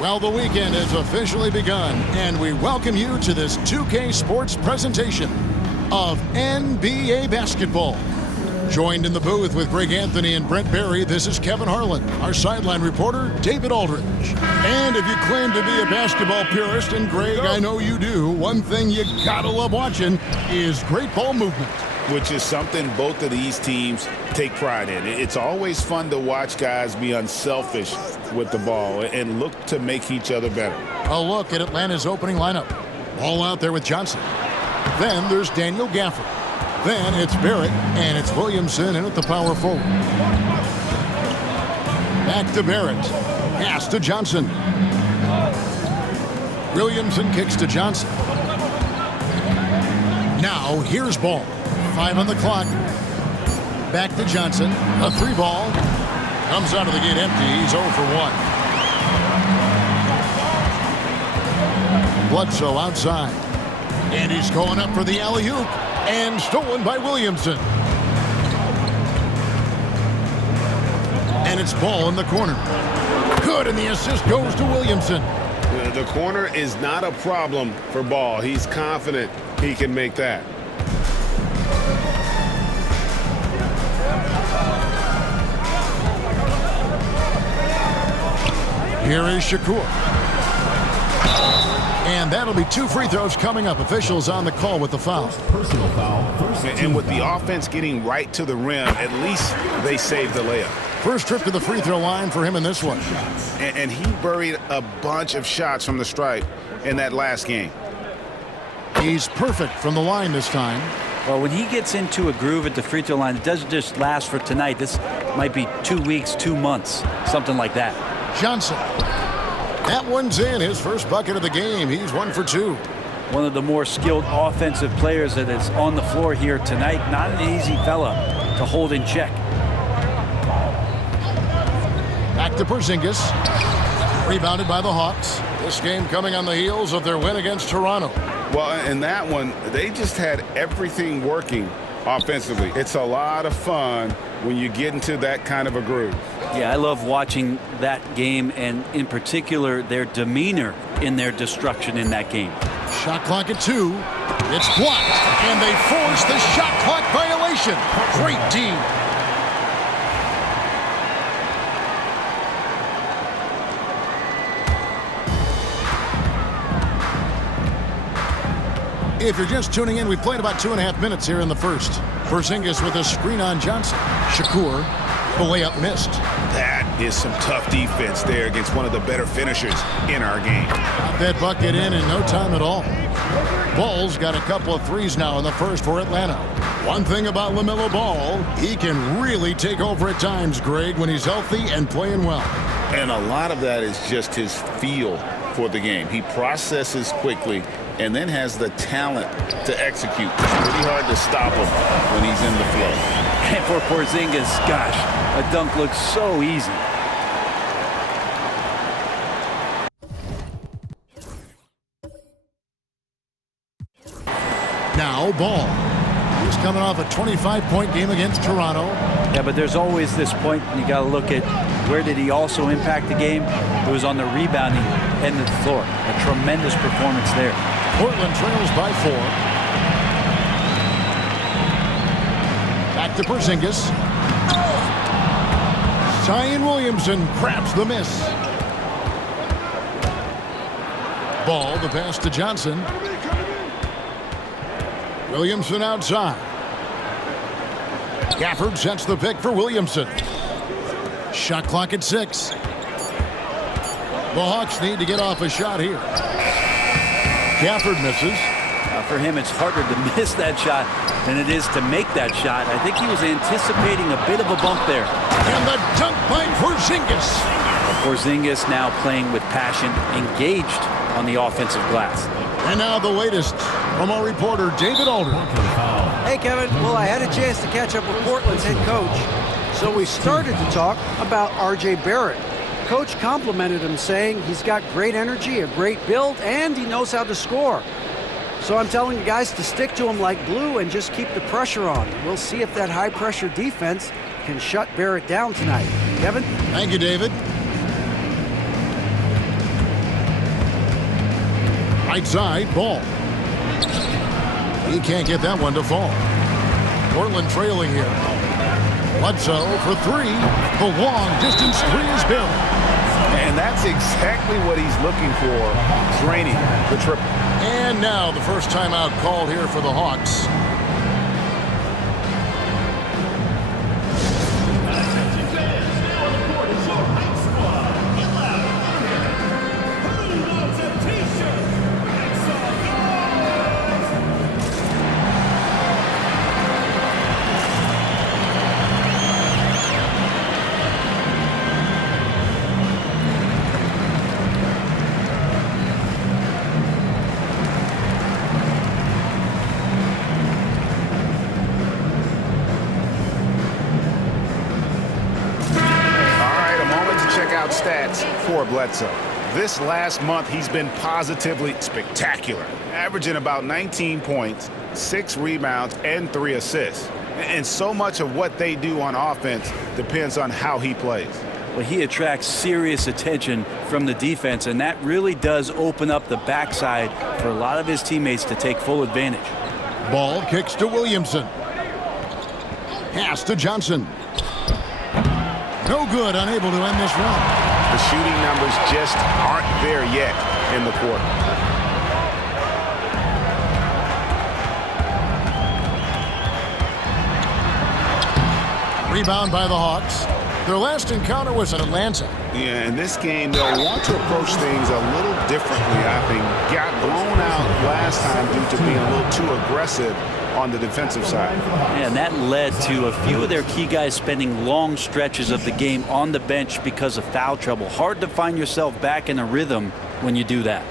Well, the weekend has officially begun, and we welcome you to this 2K Sports presentation of NBA basketball. Joined in the booth with Greg Anthony and Brent Barry, this is Kevin Harlan, our sideline reporter, David Aldridge. And if you claim to be a basketball purist, and Greg, I know you do, one thing you gotta love watching is great ball movement. Which is something both of these teams take pride in. It's always fun to watch guys be unselfish with the ball and look to make each other better. A look at Atlanta's opening lineup. Ball out there with Johnson. Then there's Daniel Gafford. Then it's Barrett, and it's Williamson in at the power forward. Back to Barrett. Pass to Johnson. Williamson kicks to Johnson. Now here's Ball. 5 on the clock. Back to Johnson. A 3 ball. Comes out of the gate empty. He's 0 for 1. Bledsoe outside. And he's going up for the alley-oop. And stolen by Williamson. And it's Ball in the corner. Good, and the assist goes to Williamson. The corner is not a problem for Ball. He's confident he can make that. Here is Shakur. And that'll be 2 free throws coming up. Officials on the call with the foul. Personal foul. And with the offense getting right to the rim, at least they saved the layup. First trip to the free throw line for him in this one. And he buried a bunch of shots from the stripe in that last game. He's perfect from the line this time. Well, when he gets into a groove at the free throw line, it doesn't just last for tonight. This might be 2 weeks, 2 months, something like that. Johnson. That one's in. His first bucket of the game. He's 1 for 2. One of the more skilled offensive players that is on the floor here tonight. Not an easy fella to hold in check. Back to Porzingis. Rebounded by the Hawks. This game coming on the heels of their win against Toronto. Well, in that one, they just had everything working offensively. It's a lot of fun when you get into that kind of a groove. Yeah, I love watching that game, and in particular, their demeanor in their destruction in that game. Shot clock at 2. It's blocked, and they force the shot clock violation. Great team. If you're just tuning in, we've played about 2.5 minutes here in the first. Porzingis with a screen on Johnson. Shakur, the layup missed. That is some tough defense there against one of the better finishers in our game. Got that bucket in no time at all. Ball's got a couple of threes now in the first for Atlanta. One thing about LaMelo Ball, he can really take over at times, Greg, when he's healthy and playing well. And a lot of that is just his feel for the game. He processes quickly and then has the talent to execute. It's pretty hard to stop him when he's in the flow. And for Porzingis, gosh, a dunk looks so easy. Now Ball. He's coming off a 25-point game against Toronto. Yeah, but there's always this point you got to look at where did he also impact the game. It was on the rebounding end of the floor. A tremendous performance there. Portland trails by 4. Back to Porzingis. Zion Williamson grabs the miss. Ball, the pass to Johnson. Williamson outside. Gafford sets the pick for Williamson. Shot clock at 6. The Hawks need to get off a shot here. Gafford misses. For him, it's harder to miss that shot than it is to make that shot. I think he was anticipating a bit of a bump there. And the dunk by Porzingis. Porzingis now playing with passion, engaged on the offensive glass. And now the latest from our reporter, David Aldridge. Hey, Kevin. Well, I had a chance to catch up with Portland's head coach. So we started to talk about R.J. Barrett. Coach complimented him, saying he's got great energy, a great build, and he knows how to score. So I'm telling you guys to stick to him like glue and just keep the pressure on. We'll see if that high-pressure defense can shut Barrett down tonight. Kevin? Thank you, David. Right side, Ball. He can't get that one to fall. Portland trailing here. Bledsoe for three. The long distance three is good. And that's exactly what he's looking for, draining the triple. And now the first timeout called here for the Hawks. Stats for Bledsoe. This last month, he's been positively spectacular, averaging about 19 points, 6 rebounds, and 3 assists. And so much of what they do on offense depends on how he plays. Well, he attracts serious attention from the defense, and that really does open up the backside for a lot of his teammates to take full advantage. Ball kicks to Williamson. Pass to Johnson. No good, unable to end this run. The shooting numbers just aren't there yet in the quarter. Rebound by the Hawks. Their last encounter was in Atlanta. Yeah, in this game, they'll want to approach things a little differently, I think. Got blown out last time due to being a little too aggressive on the defensive side. And that led to a few of their key guys spending long stretches of the game on the bench because of foul trouble. Hard to find yourself back in a rhythm when you do that.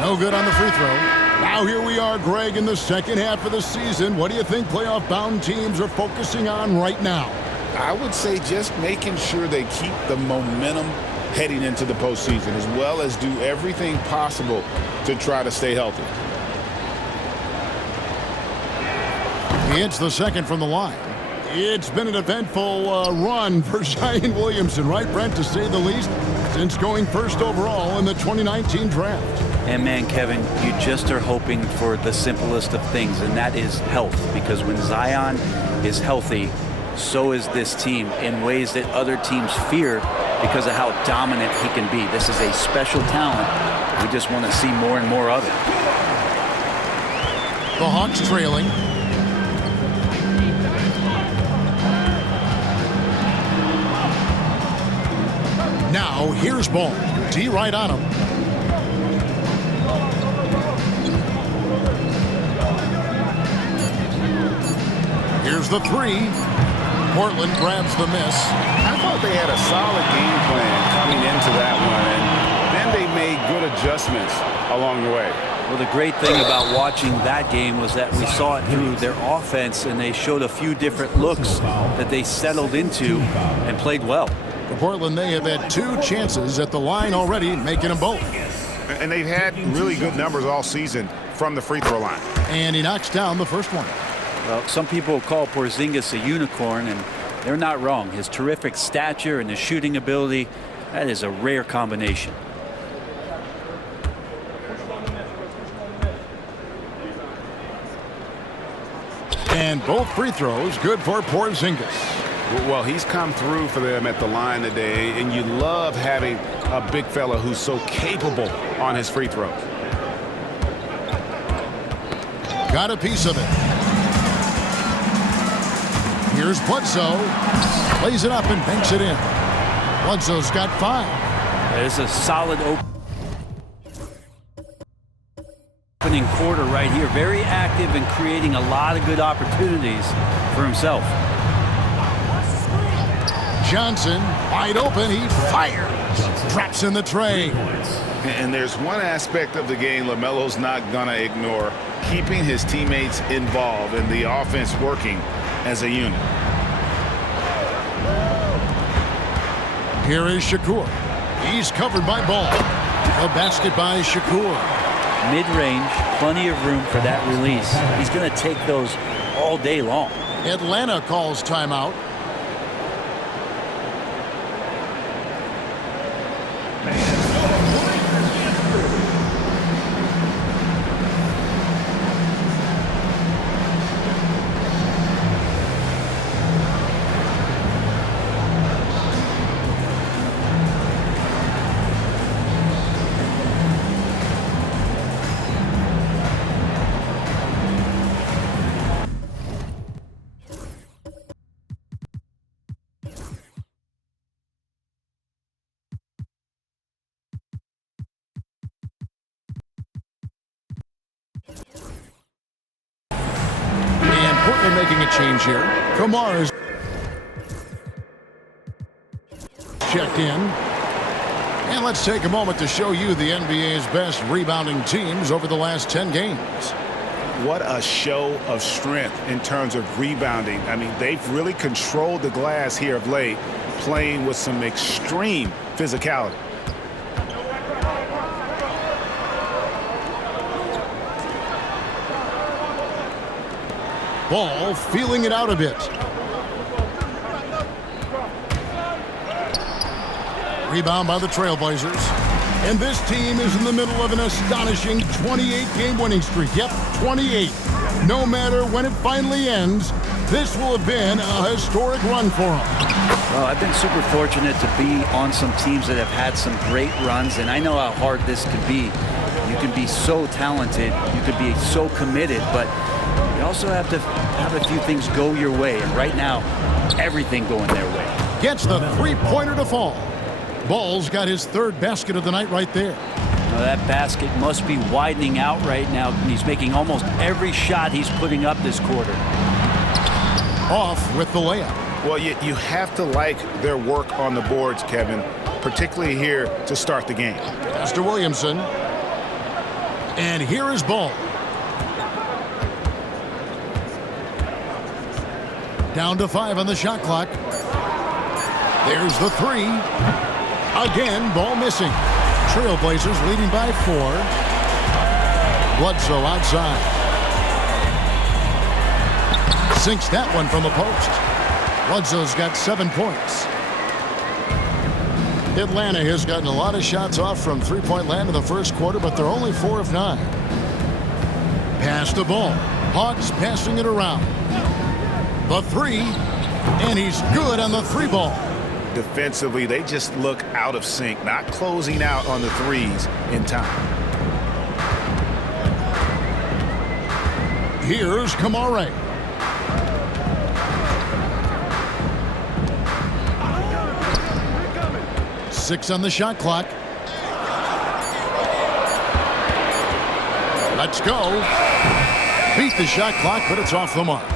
No good on the free throw. Now here we are, Greg, in the second half of the season. What do you think playoff-bound teams are focusing on right now? I would say just making sure they keep the momentum heading into the postseason, as well as do everything possible to try to stay healthy. He hits the second from the line. It's been an eventful run for Zion Williamson, right, Brent, to say the least, since going first overall in the 2019 draft. And man, Kevin, you just are hoping for the simplest of things, and that is health. Because when Zion is healthy, so is this team in ways that other teams fear because of how dominant he can be. This is a special talent. We just want to see more and more of it. The Hawks trailing. Now here's Ball. D right on him. Here's the three. Portland grabs the miss. I thought they had a solid game plan coming into that one, and then they made good adjustments along the way. Well, the great thing about watching that game was that we saw it through their offense, and they showed a few different looks that they settled into and played well. For Portland, they have had 2 chances at the line already, making them both. And they've had really good numbers all season from the free throw line. And he knocks down the first one. Well, some people call Porzingis a unicorn, and they're not wrong. His terrific stature and his shooting ability, that is a rare combination. And both free throws good for Porzingis. Well, he's come through for them at the line today, and you love having a big fella who's so capable on his free throws. Got a piece of it. Here's Bledsoe. Lays it up and banks it in. Bledsoe's got 5. There's a solid opening quarter right here. Very active and creating a lot of good opportunities for himself. Johnson, wide open, he fires. Drops in the tray. And there's one aspect of the game LaMelo's not going to ignore, keeping his teammates involved and the offense working as a unit. Here is Shakur. He's covered by Ball. A basket by Shakur. Mid-range, plenty of room for that release. He's going to take those all day long. Atlanta calls timeout. And Portland making a change here. Kamara is checked in. And let's take a moment to show you the NBA's best rebounding teams over the last 10 games. What a show of strength in terms of rebounding. I mean, they've really controlled the glass here of late, playing with some extreme physicality. Ball feeling it out a bit. Rebound by the Trailblazers. And this team is in the middle of an astonishing 28-game winning streak. Yep, 28. No matter when it finally ends, this will have been a historic run for them. Well, I've been super fortunate to be on some teams that have had some great runs, and I know how hard this could be. You can be so talented, you could be so committed, but you also have to have a few things go your way. And right now, everything going their way. Gets the three-pointer to fall. Ball's got his third basket of the night right there. Now that basket must be widening out right now. He's making almost every shot he's putting up this quarter. Off with the layup. Well, you have to like their work on the boards, Kevin, particularly here to start the game. Mr. Williamson. And here is Ball. Down to 5 on the shot clock. There's the 3. Again, Ball missing. Trailblazers leading by 4. Bledsoe outside. Sinks that one from the post. Bledsoe's got 7 points. Atlanta has gotten a lot of shots off from three-point land in the first quarter, but they're only 4 of 9. Pass the ball. Hawks passing it around. The 3, and he's good on the 3 ball. Defensively, they just look out of sync, not closing out on the threes in time. Here's Kamara. Six on the shot clock. Let's go. Beat the shot clock, but it's off the mark.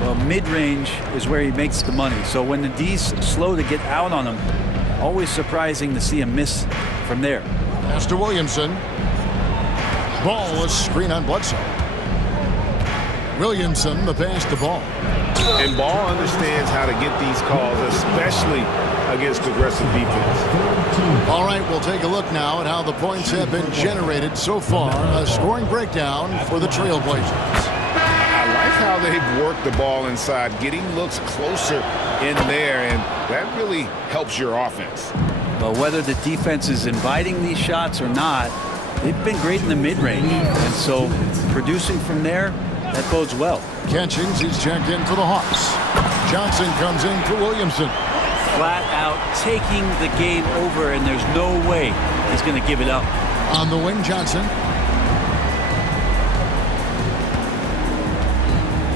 Well, mid-range is where he makes the money. So when the D's slow to get out on him, always surprising to see him miss from there. Mr. Williamson. Ball, a screen on Bledsoe. Williamson, the pass to Ball. And Ball understands how to get these calls, especially against aggressive defense. All right, we'll take a look now at how the points have been generated so far. A scoring breakdown for the Trailblazers. I like how they've worked the ball inside, getting looks closer in there, and that really helps your offense. But whether the defense is inviting these shots or not, they've been great in the mid-range. And so producing from there, that bodes well. Catchings, he's checked in for the Hawks. Johnson comes in for Williamson. Flat out taking the game over, and there's no way he's going to give it up. On the wing, Johnson.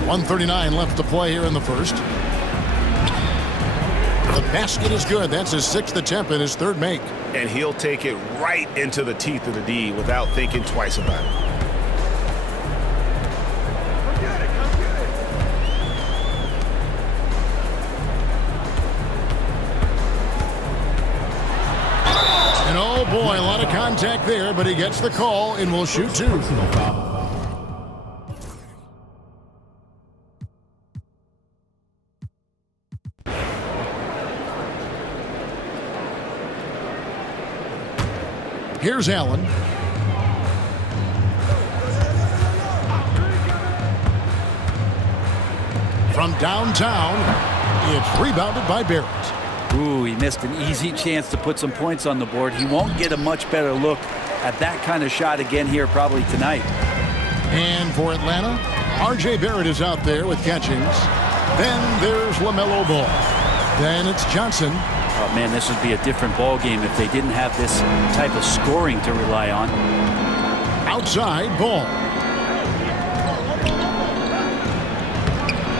1:39 left to play here in the first. The basket is good. That's his 6th attempt and his 3rd make. And he'll take it right into the teeth of the D without thinking twice about it. And oh boy, a lot of contact there, but he gets the call and will shoot 2. Here's Allen. from downtown. It's rebounded by Barrett. Ooh, he missed an easy chance to put some points on the board. He won't get a much better look at that kind of shot again here probably tonight. And for Atlanta, R.J. Barrett is out there with catchings. Then there's LaMelo Ball. Then it's Johnson. Oh, man, this would be a different ball game if they didn't have this type of scoring to rely on. Outside Ball.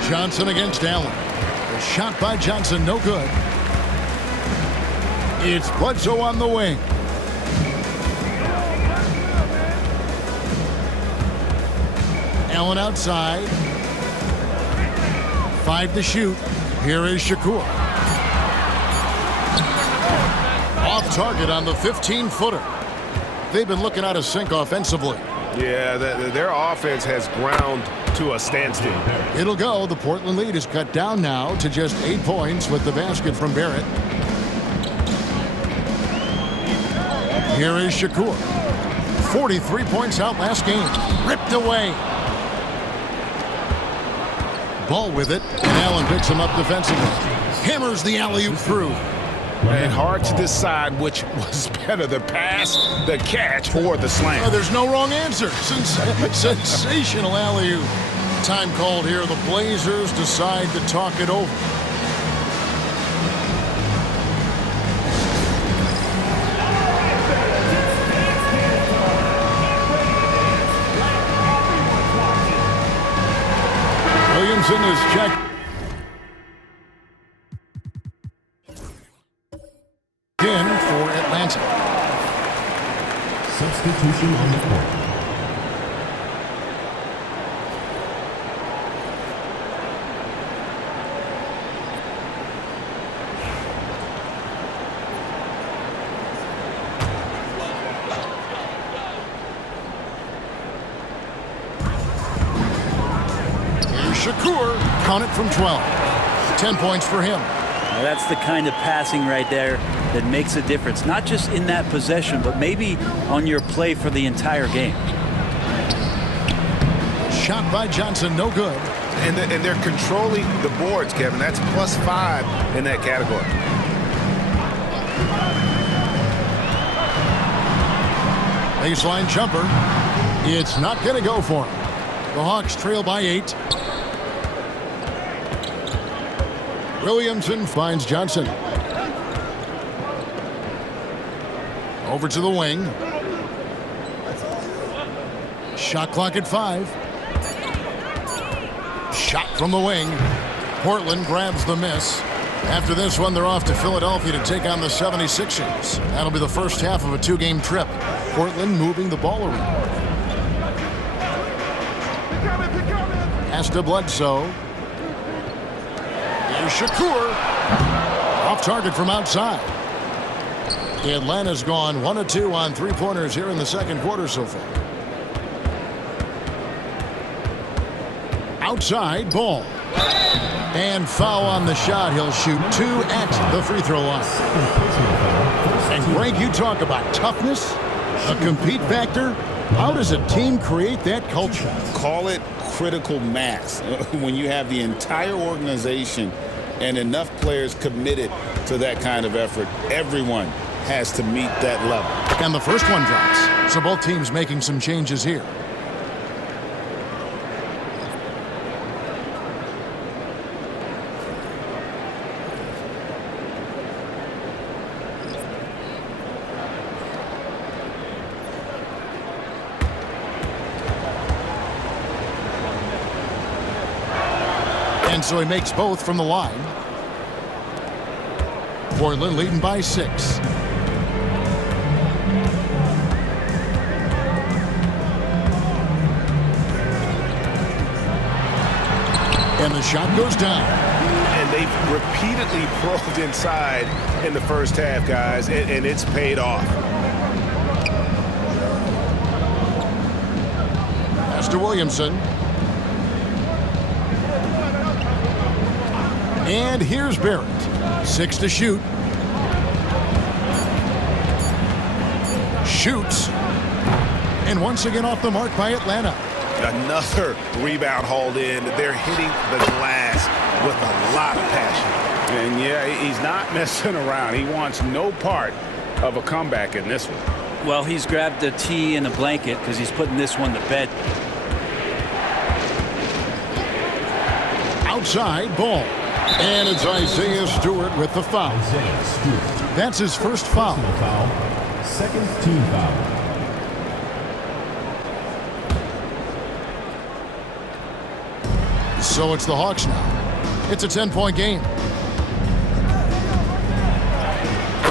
Johnson against Allen. The shot by Johnson, no good. It's Bledsoe on the wing. Allen outside. 5 to shoot. Here is Shakur. Off target on the 15-footer. They've been looking out of sync offensively. Yeah, their offense has ground to a standstill. It'll go. The Portland lead is cut down now to just 8 points with the basket from Barrett. Here is Shakur. 43 points out last game. Ripped away. Ball with it, and Allen picks him up defensively. Hammers the alley-oop through. And hard to decide which was better, the pass, the catch, or the slam. Oh, there's no wrong answer. Sensational alley-oop. Time called here. The Blazers decide to talk it over. Williamson is checked in for Atlanta. Substitution on the court. Shakur, count it from 12. 10 points for him. Now that's the kind of passing right there that makes a difference, not just in that possession, but maybe on your play for the entire game. Shot by Johnson, no good. And they're controlling the boards, Kevin. That's +5 in that category. Baseline jumper. It's not going to go for him. The Hawks trail by 8. Williamson finds Johnson. Over to the wing. Shot clock at 5. Shot from the wing. Portland grabs the miss. After this one, they're off to Philadelphia to take on the 76ers. That'll be the first half of a 2-game trip. Portland moving the ball around. Pass to Bledsoe. Here's Shakur. Off target from outside. Atlanta's gone 1 of 2 on 3-pointers here in the second quarter so far. Outside Ball. And foul on the shot. He'll shoot 2 at the free throw line. And Greg, you talk about toughness, a compete factor. How does a team create that culture? Call it critical mass. When you have the entire organization and enough players committed to that kind of effort, everyone has to meet that level. And the first one drops. So both teams making some changes here. And so he makes both from the line. Portland leading by 6. And the shot goes down. And they've repeatedly probed inside in the first half, guys, and it's paid off. Pass to Williamson. And here's Barrett. 6 to shoot. Shoots. And once again off the mark by Atlanta. Another rebound hauled in. They're hitting the glass with a lot of passion. And yeah, he's not messing around. He wants no part of a comeback in this one. Well, he's grabbed a tee and a blanket because he's putting this one to bed. Outside ball. And it's Isaiah Stewart with the foul. That's his first foul. Second team foul. So it's the Hawks now. It's a 10-point game.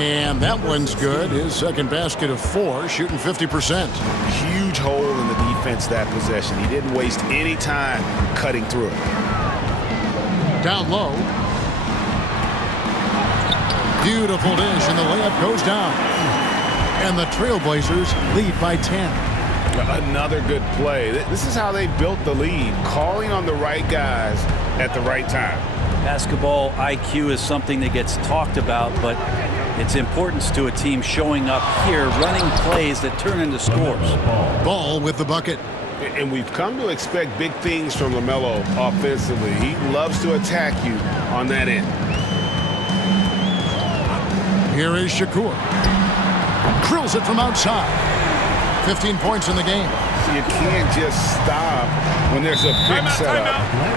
And that one's good. His second basket of 4, shooting 50%. Huge hole in the defense that possession. He didn't waste any time cutting through it. Down low. Beautiful dish, and the layup goes down. And the Trailblazers lead by 10. Another good play. This is how they built the lead, calling on the right guys at the right time. Basketball IQ is something that gets talked about, but its importance to a team showing up here, running plays that turn into scores. Ball with the bucket. And we've come to expect big things from LaMelo offensively. He loves to attack you on that end. Here is Shakur. Drills it from outside. 15 points in the game. You can't just stop when there's a big setup.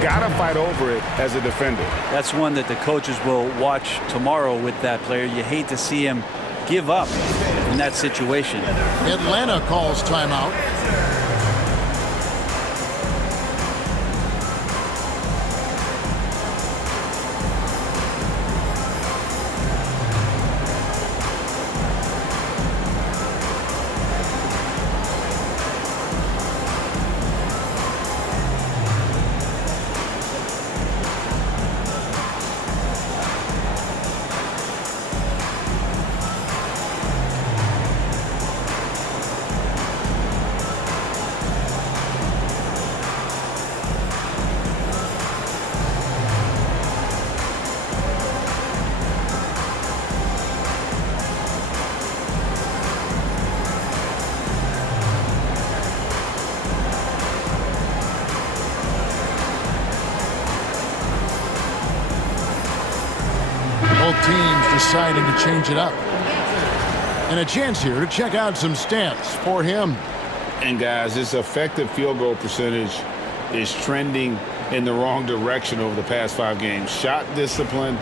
Gotta fight over it as a defender. That's one that the coaches will watch tomorrow with that player. You hate to see him give up in that situation. Atlanta calls timeout. Both teams deciding to change it up. And a chance here to check out some stats for him. And guys, this effective field goal percentage is trending in the wrong direction over the past 5 games. Shot discipline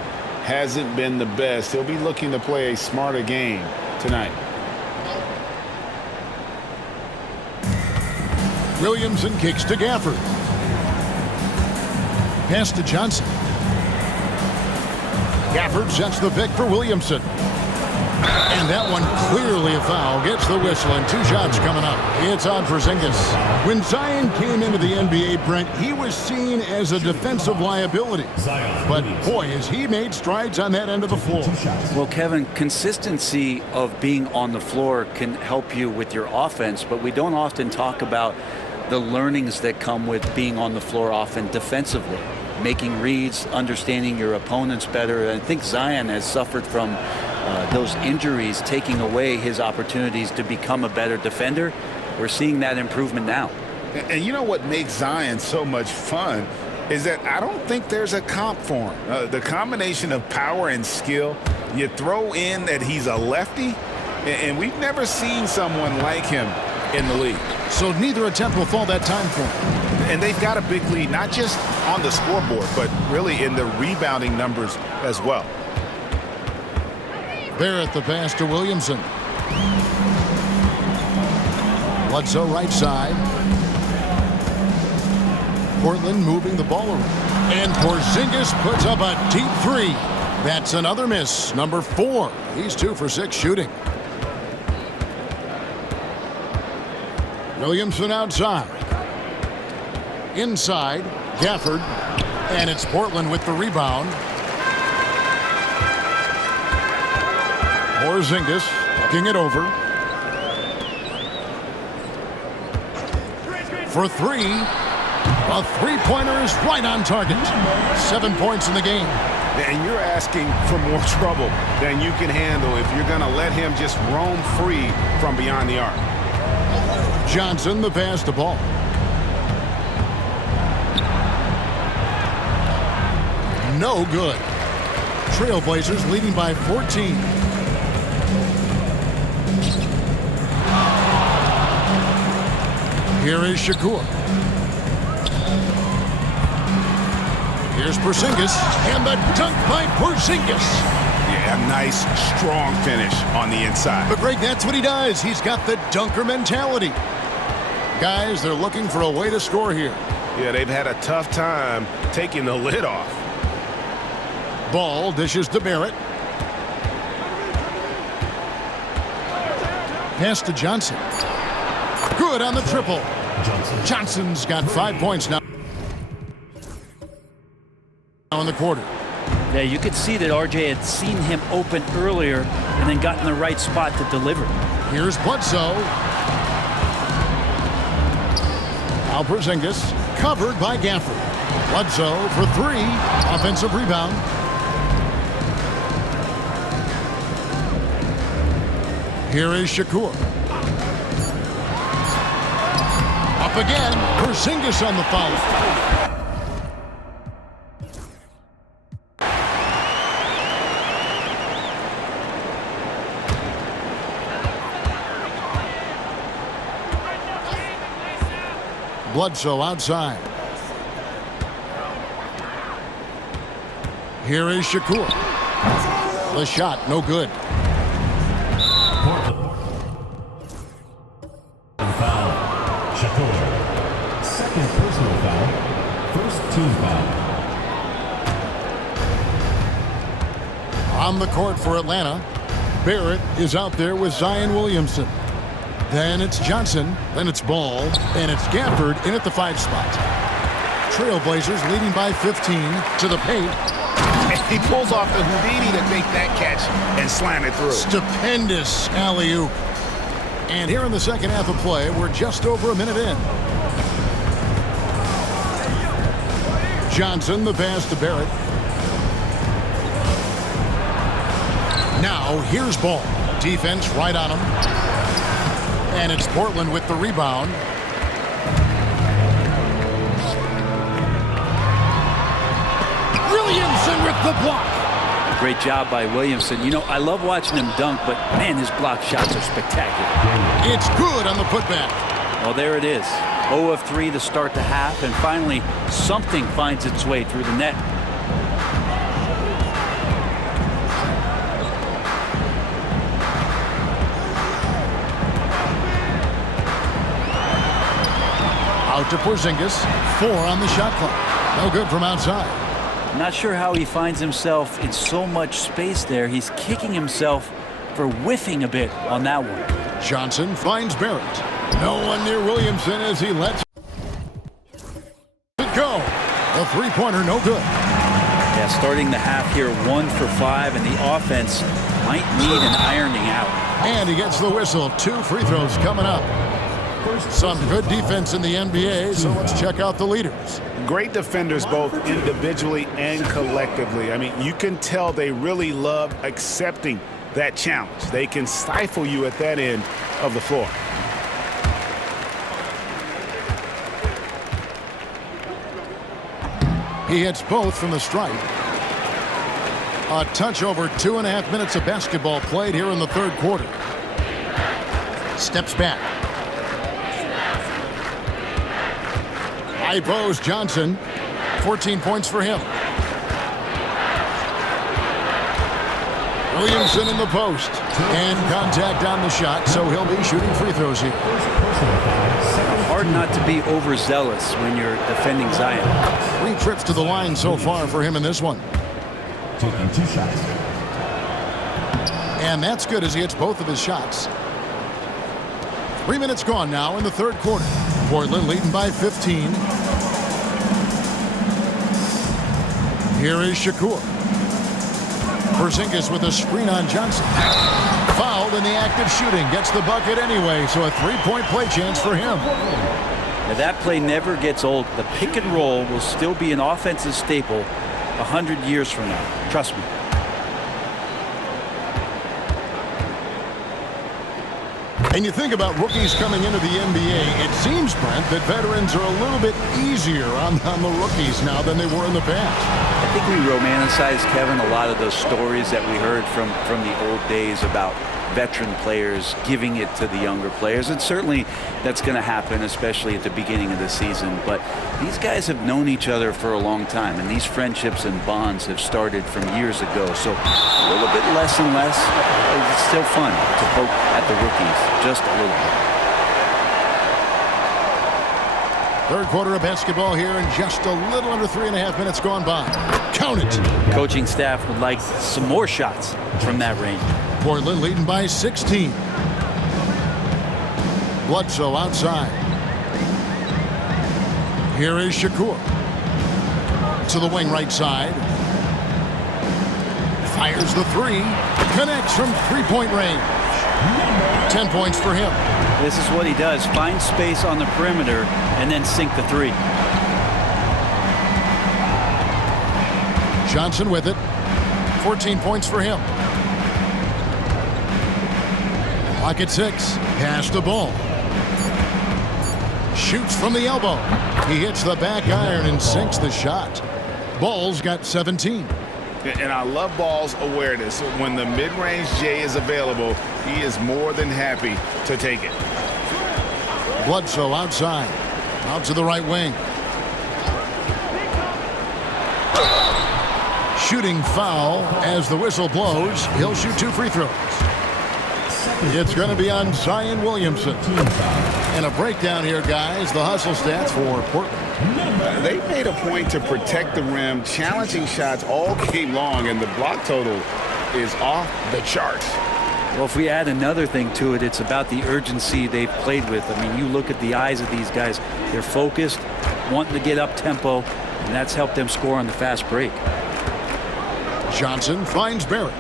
hasn't been the best. He'll be looking to play a smarter game tonight. Williamson kicks to Gafford. Pass to Johnson. Gafford sets the pick for Williamson. And that one clearly a foul. Gets the whistle, and 2 shots coming up. It's on Porzingis. When Zion came into the NBA, Brent, he was seen as a defensive liability. But boy, has he made strides on that end of the floor. Well, Kevin, consistency of being on the floor can help you with your offense, but we don't often talk about the learnings that come with being on the floor often defensively. Making reads, understanding your opponents better. And I think Zion has suffered from those injuries taking away his opportunities to become a better defender. We're seeing that improvement now. And you know what makes Zion so much fun is that I don't think there's a comp for him. The combination of power and skill, you throw in that he's a lefty, and we've never seen someone like him in the league. So neither attempt will fall that time for him. And they've got a big lead, not just on the scoreboard, but really in the rebounding numbers as well. Barrett the pass to Williamson. Bledsoe right side. Portland moving the ball around. And Porzingis puts up a deep 3. That's another miss. Number 4. He's 2 for 6 shooting. Williamson outside. Inside, Gafford. And it's Portland with the rebound. Porzingis looking it over. For 3. A three-pointer is right on target. 7 points in the game. And you're asking for more trouble than you can handle if you're going to let him just roam free from beyond the arc. Johnson the pass to Ball. No good. Trailblazers leading by 14. Here is Shakur. Here's Porzingis, and the dunk by Porzingis. Yeah, nice, strong finish on the inside. But Greg, that's what he does. He's got the dunker mentality. Guys, they're looking for a way to score here. Yeah, they've had a tough time taking the lid off. Ball dishes to Barrett. Pass to Johnson. Good on the triple. Johnson's got 5 points now in the quarter. Yeah, you could see that RJ had seen him open earlier and then got in the right spot to deliver. Here's Bledsoe. Now Porzingis covered by Gafford. Bledsoe for 3. Offensive rebound. Here is Shakur. Up again. Porzingis on the foul. Bledsoe outside. Here is Shakur. The shot, no good. Foul. Shakur. Second personal foul. First team foul. On the court for Atlanta, Barrett is out there with Zion Williamson. Then it's Johnson, then it's Ball, and it's Gafford in at the 5 spot. Trailblazers leading by 15 to the paint. He pulls off the Houdini to make that catch and slam it through. Stupendous alley-oop. And here in the second half of play, we're just over a minute in. Johnson, the pass to Barrett. Now, here's Ball. Defense right on him. And it's Portland with the rebound. Williamson with the block. Great job by Williamson. You know, I love watching him dunk, but man, his block shots are spectacular. It's good on the putback. Well, there it is. 0 of 3 to start the half, and finally something finds its way through the net. Out to Porzingis. 4 on the shot clock. No good from outside. Not sure how he finds himself in so much space there. He's kicking himself for whiffing a bit on that one. Johnson finds Barrett. No one near Williamson as he lets it go. A 3-pointer, no good. Yeah, starting the half here 1 for 5, and the offense might need an ironing out. And he gets the whistle. 2 free throws coming up. Some good defense in the NBA, so let's check out the leaders. Great defenders both individually and collectively. I mean, you can tell they really love accepting that challenge. They can stifle you at that end of the floor. He hits both from the stripe. A touch over 2.5 minutes of basketball played here in the third quarter. Steps back. High post Johnson. 14 points for him. Williamson in the post. And contact on the shot, so he'll be shooting free throws here. Hard not to be overzealous when you're defending Zion. 3 trips to the line so far for him in this one. Taking 2 shots. And that's good as he hits both of his shots. 3 minutes gone now in the third quarter. Portland leading by 15. Here is Shakur. Porzingis with a screen on Johnson. Fouled in the act of shooting. Gets the bucket anyway, so a 3-point play chance for him. Now that play never gets old. The pick and roll will still be an offensive staple 100 years from now. Trust me. And you think about rookies coming into the NBA, it seems, Brent, that veterans are a little bit easier on the rookies now than they were in the past. I think we romanticize, Kevin, a lot of those stories that we heard from the old days about veteran players giving it to the younger players. And certainly that's going to happen, especially at the beginning of the season. But these guys have known each other for a long time, and these friendships and bonds have started from years ago. So a little bit less and less. It's still fun to poke at the rookies, just a little bit. Third quarter of basketball here, and just a little under 3.5 minutes gone by. Count it. Coaching staff would like some more shots from that range. Portland leading by 16. Bledsoe outside. Here is Shakur. To the wing right side. Fires the three. Connects from three-point range. 10 points for him. This is what he does. Find space on the perimeter and then sink the three. Johnson with it. 14 points for him. Clock at 6. Pass the ball. Shoots from the elbow. He hits the back iron and sinks the shot. Ball's got 17. And I love Ball's awareness. When the mid-range J is available, he is more than happy to take it. Bledsoe outside. Out to the right wing. Shooting foul as the whistle blows. He'll shoot 2 free throws. It's going to be on Zion Williamson. And a breakdown here, guys. The hustle stats for Portland. They made a point to protect the rim, challenging shots all game long, and the block total is off the charts. Well, if we add another thing to it, it's about the urgency they've played with. I mean, you look at the eyes of these guys. They're focused, wanting to get up tempo, and that's helped them score on the fast break. Johnson finds Barrett.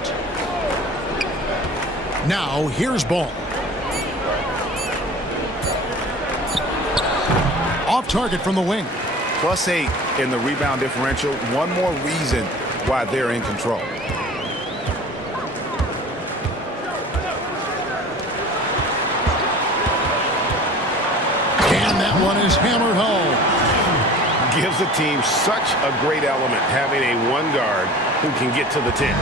Now here's Ball. Off target from the wing. +8 in the rebound differential. One more reason why they're in control. And that one is hammered home. Gives the team such a great element having a one guard who can get to the 10.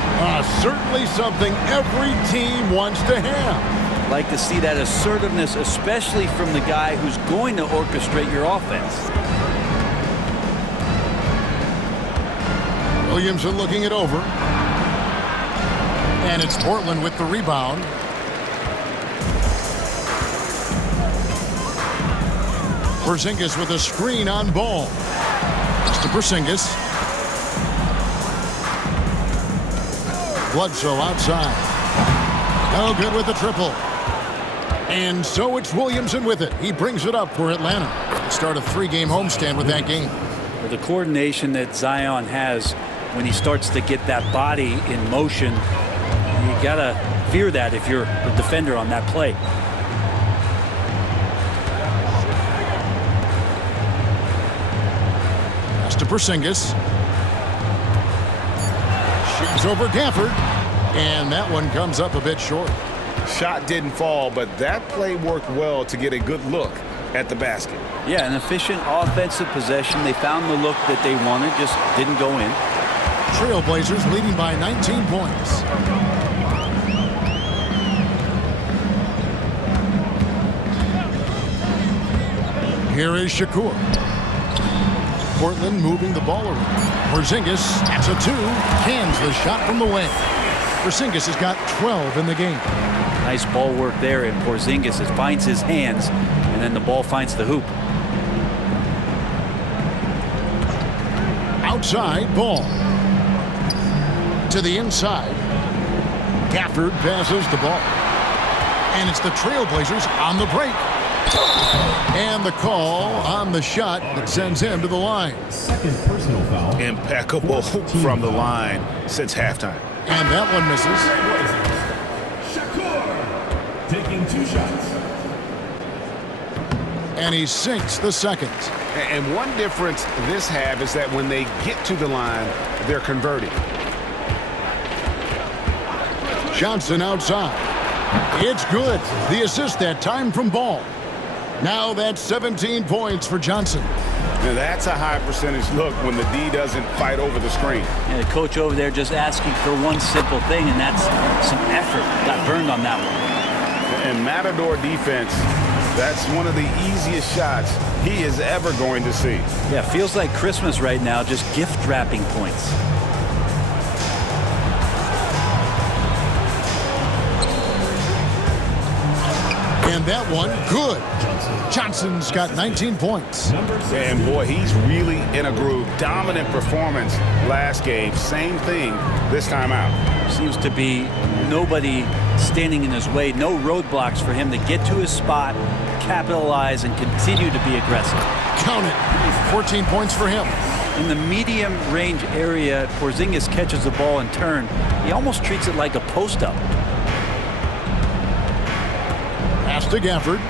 Certainly something every team wants to have. Like to see that assertiveness, especially from the guy who's going to orchestrate your offense. Williamson looking it over. And it's Portland with the rebound. Porzingis with a screen on Ball. To Porzingis. Bledsoe outside. No good with the triple. And so it's Williamson with it. He brings it up for Atlanta. Start a 3-game homestand with that game. Well, the coordination that Zion has when he starts to get that body in motion, you gotta fear that if you're the defender on that play. Pass to Porzingis. Shoots over Gafford. And that one comes up a bit short. Shot didn't fall, but that play worked well to get a good look at the basket. Yeah, an efficient offensive possession. They found the look that they wanted, just didn't go in. Trailblazers leading by 19 points. Here is Shakur. Portland moving the ball around. Porzingis, that's a 2. Cans the shot from the wing. Porzingis has got 12 in the game. Nice ball work there, and Porzingis finds his hands, and then the ball finds the hoop. Outside, Ball. To the inside. Gafford passes the ball. And it's the Trailblazers on the break. And the call on the shot that sends him to the line. Second personal foul. Impeccable from the line since halftime. And that one misses. Shakur taking 2 shots. And he sinks the second. And one difference this half is that when they get to the line, they're converting. Johnson outside. It's good. The assist that time from Ball. Now that's 17 points for Johnson. Now that's a high percentage look when the D doesn't fight over the screen. And the coach over there just asking for one simple thing, and that's some effort. Got burned on that one. And Matador defense, that's one of the easiest shots he is ever going to see. Yeah, feels like Christmas right now, just gift wrapping points. And that one, good. Johnson's got 19 points. And boy, he's really in a groove. Dominant performance last game. Same thing this time out. Seems to be nobody standing in his way. No roadblocks for him to get to his spot, capitalize, and continue to be aggressive. Count it. 14 points for him. In the medium range area, Porzingis catches the ball in turn. He almost treats it like a post-up. Pass to Gafford.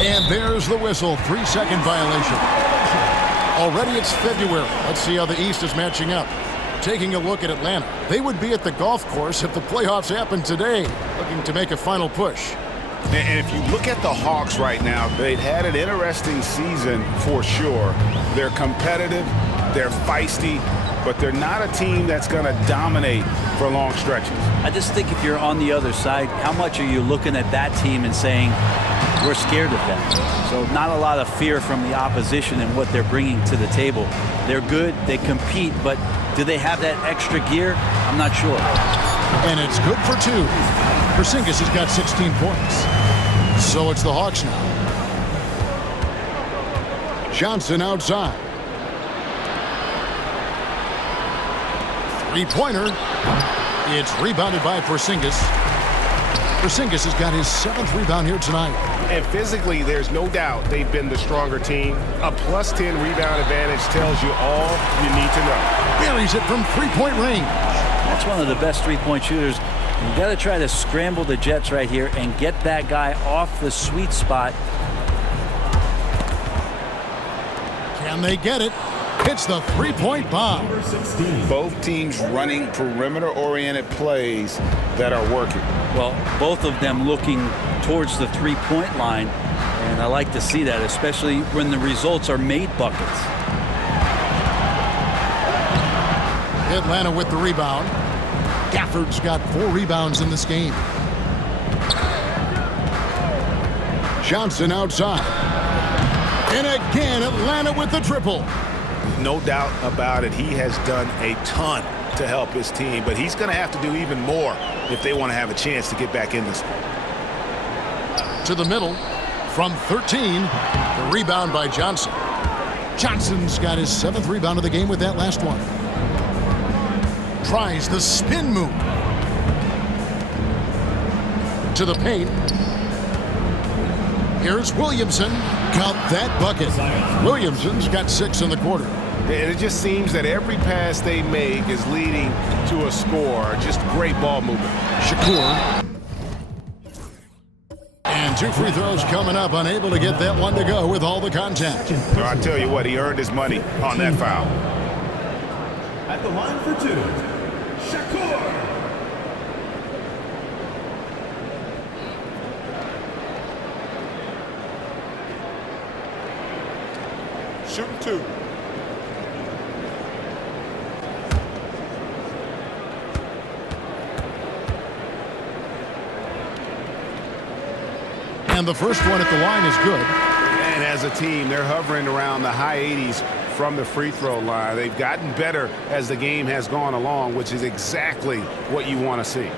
And there's the whistle. 3-second violation. Already it's February. Let's see how the East is matching up. Taking a look at Atlanta. They would be at the golf course if the playoffs happened today, looking to make a final push. And if you look at the Hawks right now, they've had an interesting season for sure. They're competitive, they're feisty, but they're not a team that's going to dominate for long stretches. I just think if you're on the other side, how much are you looking at that team and saying, we're scared of them? So not a lot of fear from the opposition and what they're bringing to the table. They're good, they compete, but do they have that extra gear? I'm not sure. And it's good for 2. Porzingis has got 16 points. So it's the Hawks now. Johnson outside. Three-pointer. It's rebounded by Porzingis. Porzingis has got his 7th rebound here tonight. And physically, there's no doubt they've been the stronger team. A +10 rebound advantage tells you all you need to know. Buries it from three-point range. That's one of the best three-point shooters. You got to try to scramble the Jets right here and get that guy off the sweet spot. Can they get it? It's the three-point bomb. Both teams running perimeter-oriented plays that are working. Well, both of them looking towards the three-point line, and I like to see that, especially when the results are made buckets. Atlanta with the rebound. Gafford's got 4 rebounds in this game. Johnson outside. And again, Atlanta with the triple. No doubt about it, he has done a ton to help his team, but he's going to have to do even more if they want to have a chance to get back in this one. To the middle, from 13, the rebound by Johnson. Johnson's got his 7th rebound of the game with that last one. Tries the spin move. To the paint. Here's Williamson. Count that bucket. Williamson's got 6 in the quarter. And it just seems that every pass they make is leading to a score. Just great ball movement. Shakur. And 2 free throws coming up. Unable to get that one to go with all the contact. So I tell you what, he earned his money on that foul. At the line for 2, Shakur. Shooting 2. And the first one at the line is good. And as a team, they're hovering around the high 80s from the free throw line. They've gotten better as the game has gone along, which is exactly what you want to see.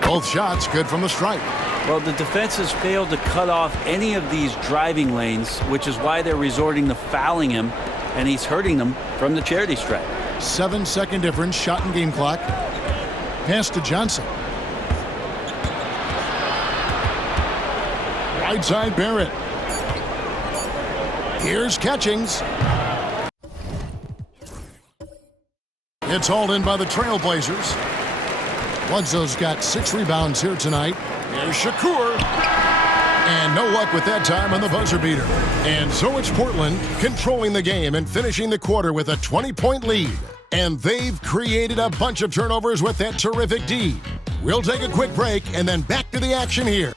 Both shots good from the stripe. Well, the defense has failed to cut off any of these driving lanes, which is why they're resorting to fouling him, and he's hurting them from the charity stripe. 7-second difference, shot and game clock. Pass to Johnson. Right side Barrett. Here's Catchings. It's hauled in by the Trailblazers. Bledsoe's got 6 rebounds here tonight. Here's Shakur. And no luck with that time on the buzzer beater. And so it's Portland controlling the game and finishing the quarter with a 20-point lead. And they've created a bunch of turnovers with that terrific D. We'll take a quick break and then back to the action here.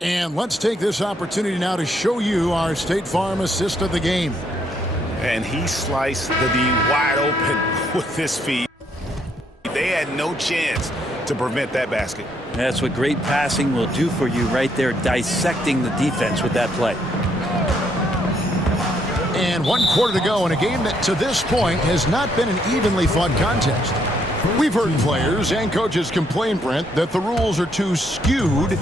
And let's take this opportunity now to show you our State Farm assist of the game. And he sliced the D wide open with his feet. They had no chance to prevent that basket. That's what great passing will do for you right there, dissecting the defense with that play. And 1 quarter to go in a game that to this point has not been an evenly fought contest. We've heard players and coaches complain, Brent, that the rules are too skewed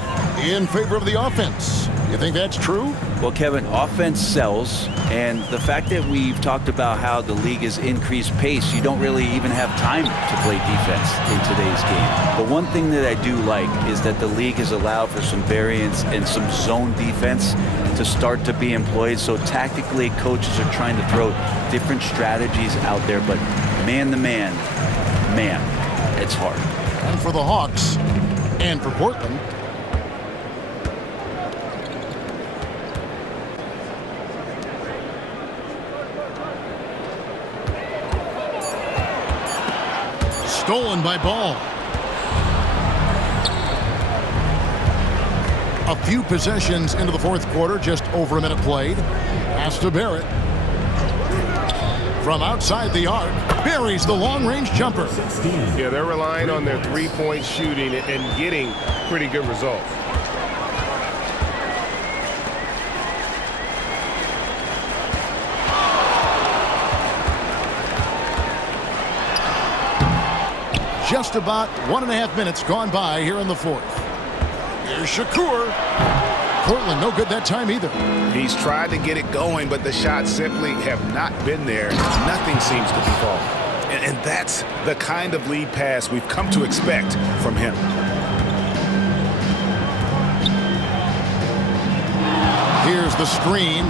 in favor of the offense. You think that's true? Well, Kevin, offense sells, and the fact that we've talked about how the league has increased pace, you don't really even have time to play defense in today's game. But one thing that I do like is that the league has allowed for some variance and some zone defense to start to be employed. So tactically, coaches are trying to throw different strategies out there, but man-to-man, man, it's hard. And for the Hawks and for Portland, stolen by Ball. A few possessions into the fourth quarter, just over a minute played. Pass to Barrett. From outside the arc, buries the long-range jumper. Yeah, they're relying on their three-point shooting and getting pretty good results. Just about 1.5 minutes gone by here in the fourth. Here's Shakur. Portland no good that time either. He's tried to get it going, but the shots simply have not been there. Nothing seems to be falling. And that's the kind of lead pass we've come to expect from him. Here's the screen.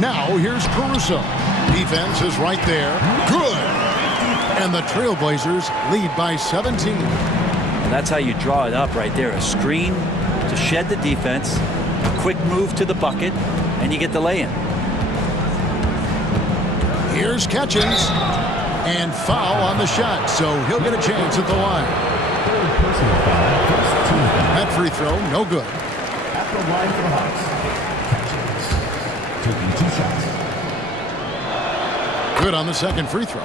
Now here's Caruso. Defense is right there. Good. And the Trailblazers lead by 17. And that's how you draw it up right there. A screen to shed the defense, a quick move to the bucket, and you get the lay-in. Here's Catchings. And foul on the shot, so he'll get a chance at the line. That free throw, no good. At the line for the Hawks, taking 2 shots. Good on the second free throw.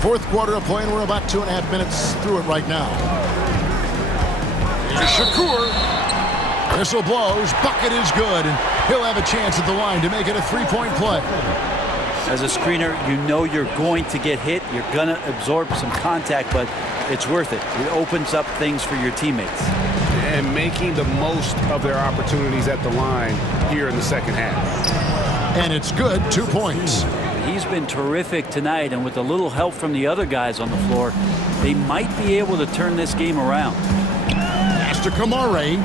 Fourth quarter of play, and we're about 2.5 minutes through it right now. Here's Shakur. Whistle blows. Bucket is good, and he'll have a chance at the line to make it a 3-point play. As a screener, you know you're going to get hit. You're going to absorb some contact, but it's worth it. It opens up things for your teammates. And making the most of their opportunities at the line here in the second half. And it's good, 2 points. He's been terrific tonight, and with a little help from the other guys on the floor, they might be able to turn this game around. Pass to Kamare.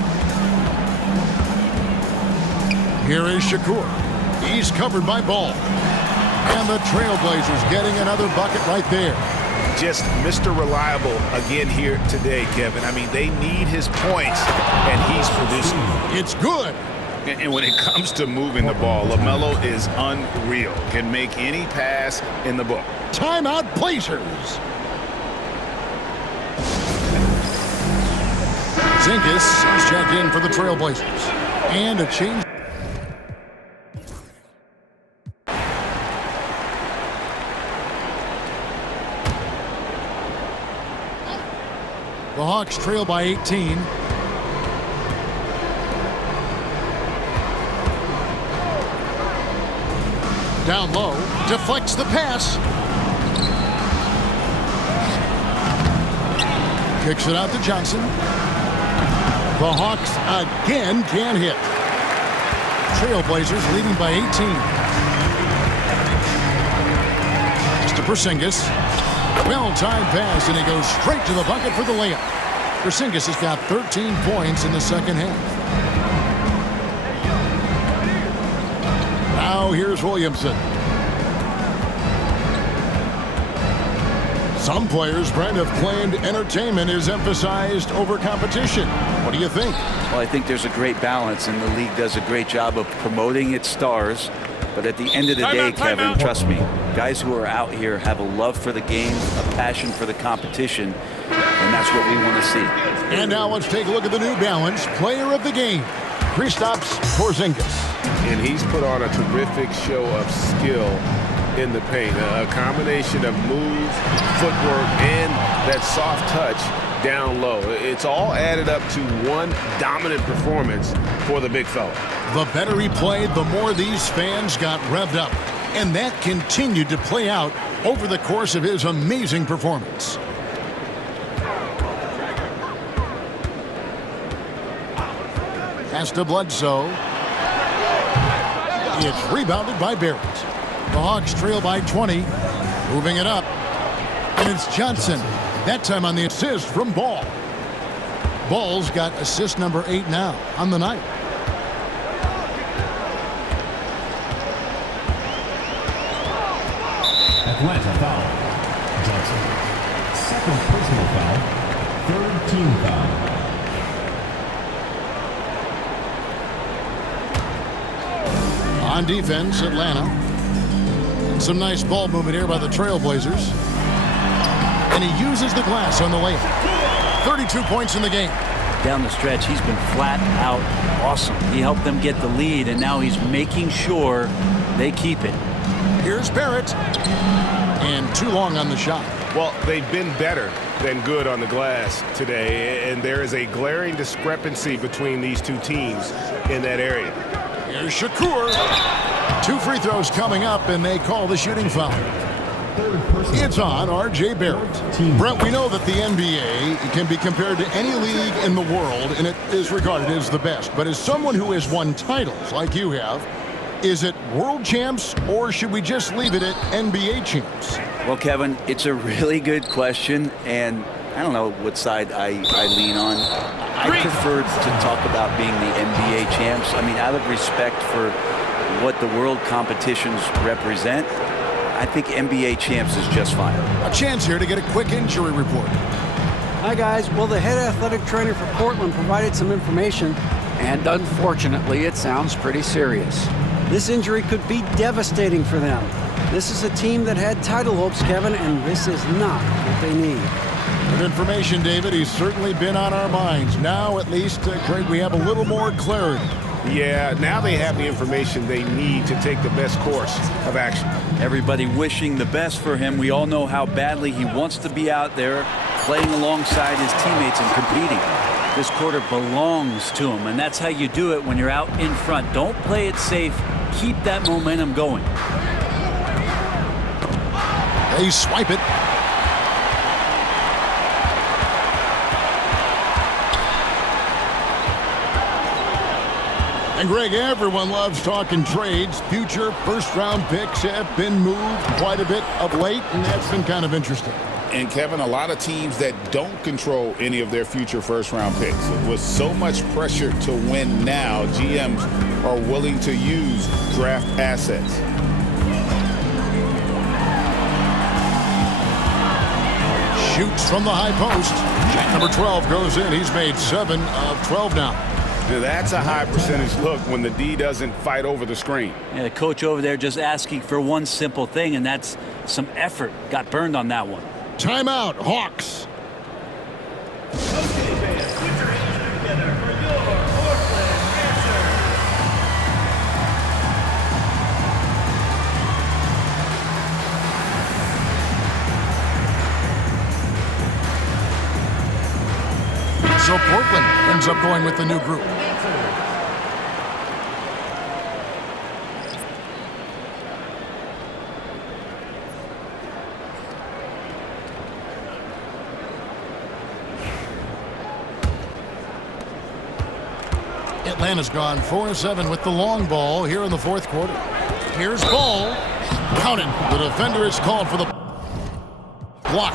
Here is Shakur. He's covered by Ball. And the Trailblazers getting another bucket right there. Just Mr. Reliable again here today, Kevin. I mean, they need his points, and he's producing. It's good. And when it comes to moving the ball, LaMelo is unreal. Can make any pass in the book. Timeout, Blazers. Zinkis is checked in for the Trailblazers. And a change. The Hawks trail by 18. Down low, deflects the pass. Kicks it out to Johnson. The Hawks again can't hit. Trailblazers leading by 18. It's to Porzingis. Well-timed pass, and he goes straight to the bucket for the layup. Porzingis has got 13 points in the second half. Now here's Williamson. Some players, Brent, have claimed entertainment is emphasized over competition. What do you think? Well, I think there's a great balance, and the league does a great job of promoting its stars. But at the end of the day, Kevin, trust me, guys who are out here have a love for the game, a passion for the competition, and that's what we want to see. And now let's take a look at the New Balance Player of the Game, Kristaps Porzingis. And he's put on a terrific show of skill in the paint. A combination of moves, footwork, and that soft touch down low. It's all added up to one dominant performance for the big fella. The better he played, the more these fans got revved up. And that continued to play out over the course of his amazing performance. Pass to Bledsoe. It's rebounded by Barrett. The Hawks trail by 20. Moving it up. And it's Johnson. That time on the assist from Ball. Ball's got assist number 8 now on the night. Atlanta foul. Johnson. Second personal foul. Third team foul. On defense, Atlanta. Some nice ball movement here by the Trailblazers. And he uses the glass on the layup. 32 points in the game. Down the stretch, he's been flat out awesome. He helped them get the lead, and now he's making sure they keep it. Here's Barrett. And too long on the shot. Well, they've been better than good on the glass today, and there is a glaring discrepancy between these two teams in that area. Here's Shakur. 2 free throws coming up, and they call the shooting foul. It's on R.J. Barrett. Brent, we know that the NBA can be compared to any league in the world, and it is regarded as the best. But as someone who has won titles like you have, is it world champs, or should we just leave it at NBA champs? Well, Kevin, it's a really good question, and I don't know what side I lean on. I prefer to talk about being the NBA champs. I mean, out of respect for what the world competitions represent, I think NBA champs is just fine. A chance here to get a quick injury report. Hi, guys. Well, the head athletic trainer for Portland provided some information, and unfortunately, it sounds pretty serious. This injury could be devastating for them. This is a team that had title hopes, Kevin, and this is not what they need. Good information, David. He's certainly been on our minds. Now, at least, Craig, we have a little more clarity. Yeah, now they have the information they need to take the best course of action. Everybody wishing the best for him. We all know how badly he wants to be out there playing alongside his teammates and competing. This quarter belongs to him, and that's how you do it when you're out in front. Don't play it safe. Keep that momentum going. They swipe it. And Greg, everyone loves talking trades. Future first-round picks have been moved quite a bit of late, and that's been kind of interesting. And, Kevin, a lot of teams that don't control any of their future first-round picks. With so much pressure to win now, GMs are willing to use draft assets. Shoots from the high post. Shot number 12 goes in. He's made 7 of 12 now. Now, that's a high percentage look when the D doesn't fight over the screen. Yeah, the coach over there just asking for one simple thing, and that's some effort. Got burned on that one. Timeout, Hawks. Okay, fans, put your hands together for your Portland Answer. So Portland ends up going with the new group. Atlanta's gone 4-7 with the long ball here in the fourth quarter. Here's Ball. Count it. The defender is called for the block.